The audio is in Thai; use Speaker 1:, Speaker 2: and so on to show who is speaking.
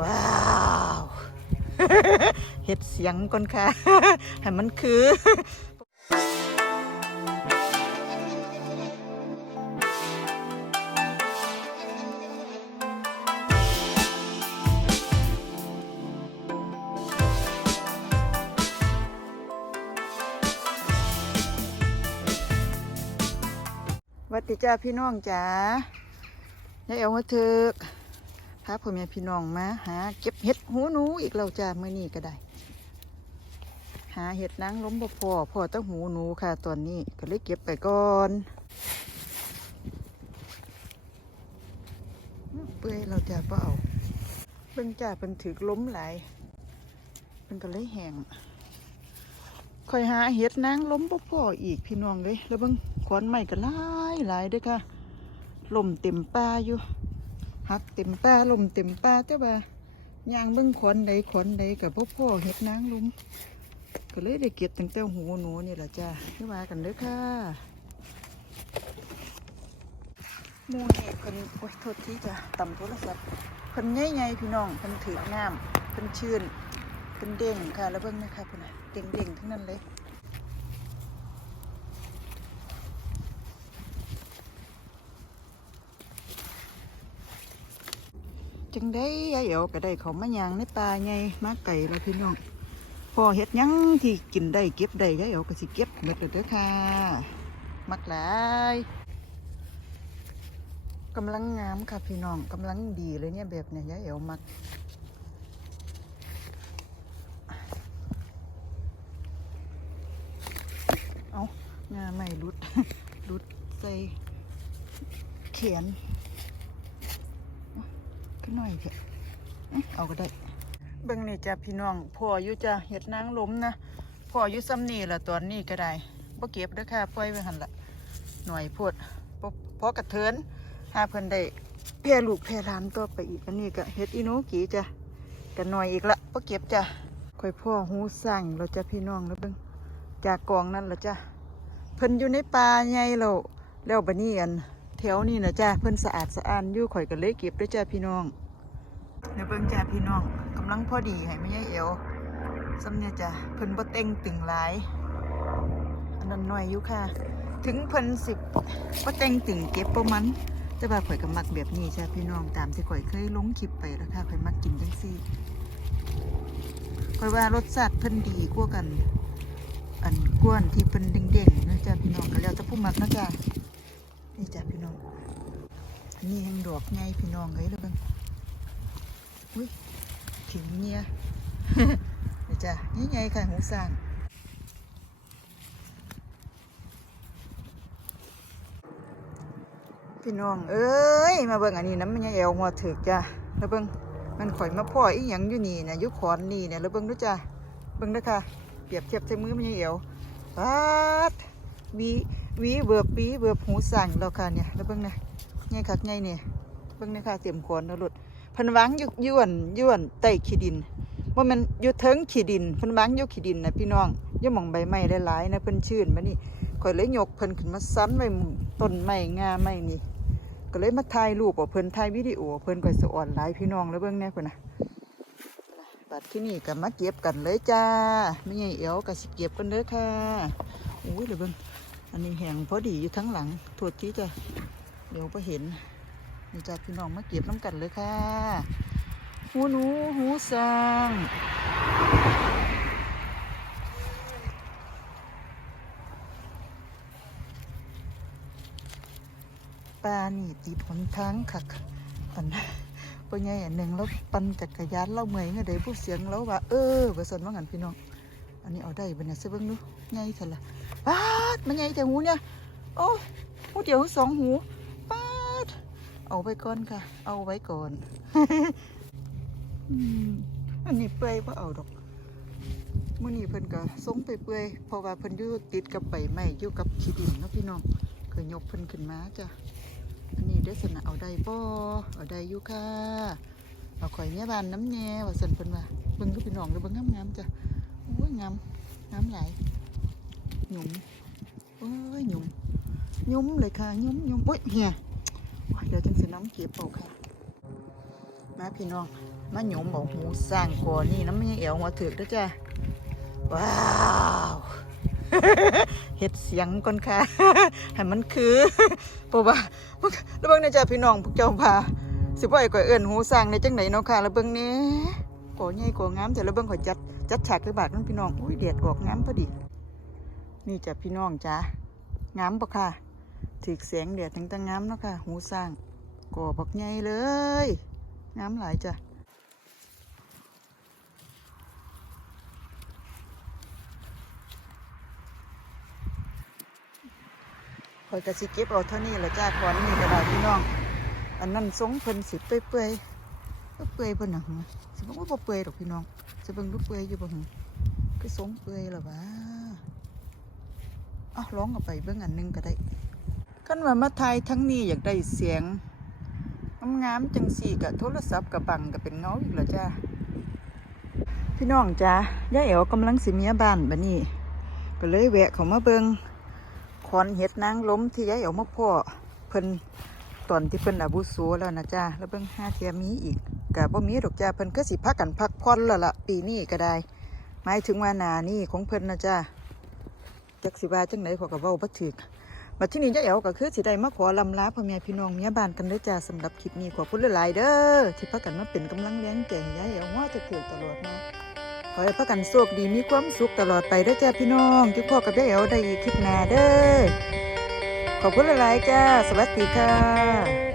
Speaker 1: ว้าวเห็ดเสียงก่อนค่ะให้มันคือวัดดีจ้าพี่น้องจ๋ายายเอามาเถอ พาพ่อแม่พี่น้องมาหาเก็บเห็ดหูหนูอีกแล้วจ้าเมื่อนี้ก็ได้ หาเห็ดนางล้มบ่พอพอต้องหูหนูค่ะตอนนี้ก็เลยเก็บไปก่อนเปื่อยเราจะเปล่าเบิ่งจ้าเป็นถือล้มหลายเป็นก็เลยแห้งคอยหาเห็ดนางล้มบ่พออีกพี่น้องเลยแล้วเบิ่งขอนไม้ก็หลายหลายด้อค่ะลมเต็มป่าอยู่ หักเต็มป่าลมเต็มป่าแต่ว่าย่างเบิ่งขนใดขนใดกับบ่อพ่อเห็ดนางล้มก็เลยได้เก็บตั้งแต่หูหนูนี่แหละจ้าไม่ว่ากันเด้อค่ะมูนี่เพิ่นโอ้ยโทษที่จ้ะต่ำโทรศัพท์เพิ่นใหญ่ๆพี่น้องเพิ่นถือน้ำเพิ่นชื่นเป็นเด้งค่ะแล้วเบิ่งนะคะพุ่นน่ะเด้งเด้งๆทั้งนั้นเลย จังได้ยายเอ๋วก็ได้เขามายางในป่าไงมาไก่ล้วพี่น้องพอเฮ็ดยังที่กินได้เก็บได้ยายเอ๋วก็สิเก็บหมดเลยเด้อค่ะมักหลายกำลังงามค่ะพี่น้องกำลังดีเลยเนี่ยแบบเนี้ยยายเอ๋วมักเอางาไม่รุดรุดใส่เขียน ขึ้นหน่อยเถอะเอาก็ได้เบิ่งนี่จ้ะพี่น้องพ่ออยู่จ้ะเห็ดนางล้มนะพ่ออยู่ซ้ำนี่ละตอนนี้ก็ได้บ่เก็บเด้อค่ะปล่อยไว้หันละหน่อยโพดพอกระเทินหาเพิ่นได้แพร่ลูกแพร่ลานตัวไปอีกอันนี้ก็เห็ดอีโนกีจ้ะกันหน่อยอีกละบ่เก็บจ้ะค่อยพ่อหูสั่งเราจะพี่น้องแล้วเบิ่งจากกองนั่นละจ้ะเพิ่นอยู่ในป่าใหญ่แล้วแล้วบัดนี้อัน วนี้นะจ้ะเพิ่นสะอาดสะอ้านอยู่ข่อยก็เลยเก็บด้วยจ้ะพี่น้องเดี๋ยวเบิ่งจ้ะพี่น้องกำลังพอดีให้ไม่ใช่เอวซ้ำเนี่ยจ้ะเพิ่นบ่เต็งตึงหลายอันนั้นน้อยอยู่ค่ะ ถึงเพิ่นสิบบ่เต็งตึงเก็บประมันแต่ว่าข่อยก็มักแบบนี้จ้ะพี่น้องตามที่ข่อยเคยลงคลิปไปแล้วค่ะข่อยมักกินจังซี่ข่อยว่ารสชาติเพิ่นดีกว่ากัน อันก้วนที่เป็นเด้งๆนะจ๊ะพี่น้องก็แล้วจะผู้มักนะจ๊ะ นี่จ้ะพี่น้อง อันนี้แห่งดอกไงพี่น้องเลยแล้วเบิ่งอุ้ยถึงเนี่ยนี่จ้ะนี่ไงค่ะหูสร้างพี่น้องเอ้ยมาเบิ่งอันนี้น้ำมันยังแอวหัวถึกจ้ะแล้วเบิ่งมันข่อยมาพ่ออีหยังอยู่นี่นะยุคอนนี่เนี่ยแล้วเบิ่งด้วยจ้ะเบิ่งด้วยค่ะเปรียบเทียบใส่มือมันยังเอวปาดวี วีเบิบวีเบิบหูสั่งเราค่ะเนี่ยแล้วเบิ่งนะไงคักไงเนี่ยเบิ่งนะค่ะเต็มขอนแล้วหลุดพันวางยู่ย้วนย้วนใต้ขี้ดินว่ามันอยู่เทิงขี้ดินพันวางอยู่ขี้ดินนะพี่น้องย่าหมองใบไม้หลายๆนะเพิ่นชื่นมานี่ข่อยเลยยกเพิ่นขึ้นมาซันไว้หมู่ต้นไม้งาไม้นี่ก็เลยมาถ่ายรูปเอาเพิ่นถ่ายวิดีโอเพิ่นก็สะอ่อนหลายพี่น้องแล้วเบิ่งแน่เพิ่นนะบัดที่นี่ก็มาเก็บกันเลยจ้าไม่ใหญ่เอวก็สิเก็บกันเด้อค่ะอุ้ยเดี๋ยวเบิ่ง อันนี้แห้งพอดีอยู่ทั้งหลังโทษที่จะเดี๋ยวก็เห็นนี่จ้าพี่น้องมาเก็บน้ำกันเลยค่ะ หูหนูหูสร้างปลานี่ติดหนทางคักอันปใหญ่อันหนึ่งแล้วปั่นจักรยานเราเมื่อยเงยได้ผู้เสียงเราว่าเออว่าสนว่างันพี่น้อง อันนี้เอาได้บัเนี่ยเสยเบิ่งดูใหญ่เถอะละปาดมันใหญ่แต่หูเนี่ย โอ้หูเดียวสองหูปาดเอาไว้ก่อนค่ะ เอาไว้ก่อนอันนี้เปื่อยเพเอาดอกมื่อนี้เพิ่นก็ส่งไปเปื่อยเพราะว่าเพิ่นอยู่ติดกับใบไม้อยู่กับขี้ดินเนาะพี่น้องก็ยกเพิ่นขึ้นมาจ้ะอันนี้ได้สนะเอาได้บ่เอาได้อยู่ค่ะเอาข่อยเนี้ยบานน้ำแน่ว่าสันเพิ่นว่าเบิ่งก็พี่น้องเลยเบิ่งงามๆจ้ะ ยงามงามหลหยุ่มโอ้ยหยุ่มหยุ่มเลยค่ะหยุ่มหยุ่มโอ้ยเฮียโอ้ยเดี๋ยวจังสิน้ำเก็บเอาค่ะมาพี่น้องมาหยุ่มบอกหูสร้างก่อนนี่น้ำมันเอวหัวถึกด้วยจ้ะว้าวเฮ็ดเสียงก่อนค่ะให้มันคือเพราะว่าแล้วเบิ่งในจ้ะพี่น้องพวกเจ้าพาสิบ่ไอ้ก่อยเอิ้นหูสร้างในจังไหนเนาะค่ะแล้วเบิ่งนี้ ก่อใหญ่ก่องามแต่แล้วเบิ่งข่อยจัดจัดฉากคือบาดนั่นพี่น้องอุ้ยแดดออกงามพอดี นี่จ้ะพี่น้องจ้ะงามปะค่ะถึกแสงแดดตั้งแต่งงามเนาะค่ะ หูสร้างก่อบักใหญ่เลยงามหลายจ้ะคอยกระสิเก็บเอาเท่านี้แหละจ้าขอนนี่ก็ได้พี่น้อง อันนั้นสงเพิ่นสิเปื่อยเปื่อยๆ เปื่อยเพิ่นน่ะหงสิบอกว่าบ่เปื่อยดอกพี่น้องจะเบิ่งดูเปื่อยอยู่บ่หงคือสงเปื่อยหรอวะอ้าวร้องเอาไปเบิ่งอันหนึงก็ได้กันว่ามาถ่ายทั้งนี้อยากได้เสียงงามๆจังสี่กับโทรศัพท์กับบังก็เป็นเงาอีกแล้วจ้าพี่น้องจ้าย่าเอ๋วกำลังสิเมียบ้านบัดนี้ ก็เลยแวะเขามาเบิงขอนเห็ดนางล้มที่ยายเอามาพ่อเพิ่นตอนที่เพิ่นอาบุโสแล้วนะจ้าแล้วเบิงห้าเทียมีอีก กะบ่มีดอกจ้าเพิ่นก็สิพักกันพักผ่อนแล้วล่ะปีนี้ก็ได้ หมายถึงว่าหนานี่ของเพิ่นนะจ้าจักสิว่าจังไหนขอยก็เว้าบ่ถูกบัดที่นี้ยายเอ๋วก็คือสิได้มาขอลำลาพ่อแม่พี่น้องเมียบ้านกันเด้อจ้าสำหรับคลิปนี้ขอบคุณหลายเด้อที่พักกันมาเป็นกำลังแรงใจให้ยายเอ๋วว่าจะเกิดตลอดมาขอให้พักกันโชคดีมีความสุขตลอดไปเด้อจ้าพี่น้องที่พ่อกับยายเอ๋วได้คลิปหน้าเด้อขอบคุณหลายๆจ้า สวัสดีค่ะ